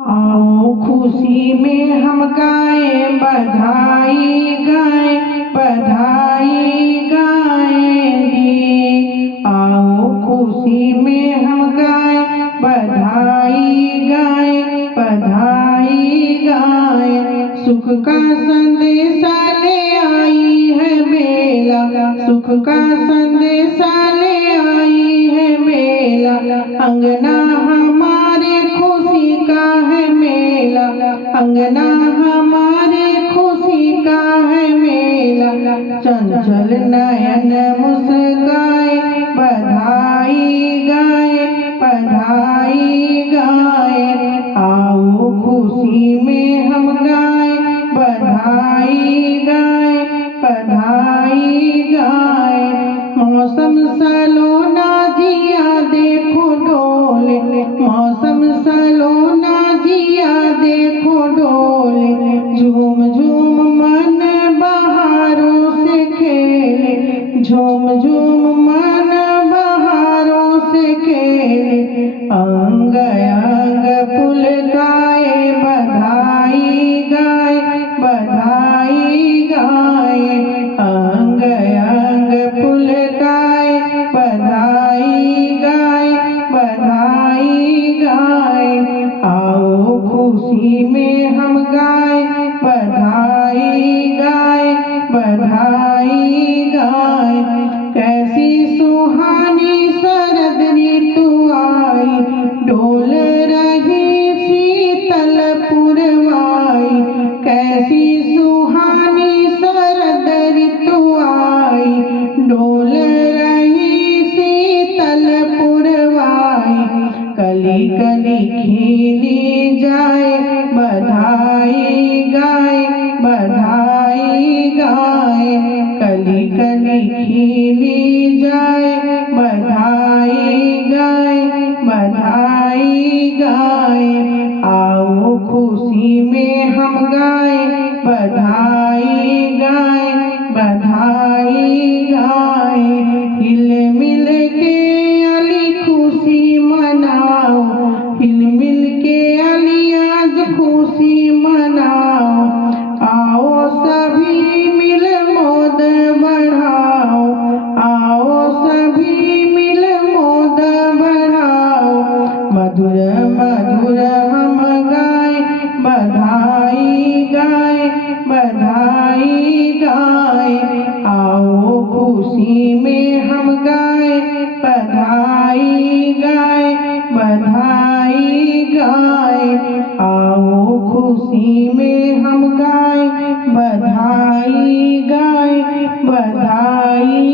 आओ खुशी में हम गाएं बधाई गाएं बधाई गाएंगे। आओ खुशी में हम गाएं बधाई गाएं बधाई गाएं। सुख का संदेशा ले आई है बेला, सुख का संदेशा ले आई है बेला। अंगना हमारे खुशी का है मेला, अंगना हमारे खुशी का है मेला। चंचल नयन मुस्काए बधाई गाए बधाई गाए। आओ खुशी में हम गाए बधाई गाए बधाई गाए। मौसम सलोना जिया देखो डोले, मौसम सलोना जिया देखो डोले। झूम झूम मन बहारों से खेले, झूम झूम मन बहारों से खेले। अंग अंग पुलकाए बधाई गाए बधाई गाए। अंग अंग पुलकाए बधाई गाए बधाई गाए। आओ खुशी में हम गाए बधाई गाए बधाई गाए। कैसी सुहानी शरद ऋतु आई, डोल रही शीतल पुरवाई। कैसी सुहानी शरद ऋतु आई, डोल रही शीतल पुरवाई। कली कली खिली जाए बधाई गाए बधाई गाए। कली कली खिली जाए बधाई गाए बधाई गाए। आओ खुशी में हम गाए बधाई गाए बधाई गाए। हिल मिल के अली खुशी मनाओ, हिल मिल के अली आज खुशी मनाओ। आओ सभी मिल मोद बढ़ाओ, आओ सभी मिल मोद बढ़ाओ। मधुर मधुर हम गाए बधाई गाए बधाई गाए। आओ खुशी में हम गाए बधाई गाए बधाई गाए। आओ खुशी में हम गाए बधाई गाए बधाई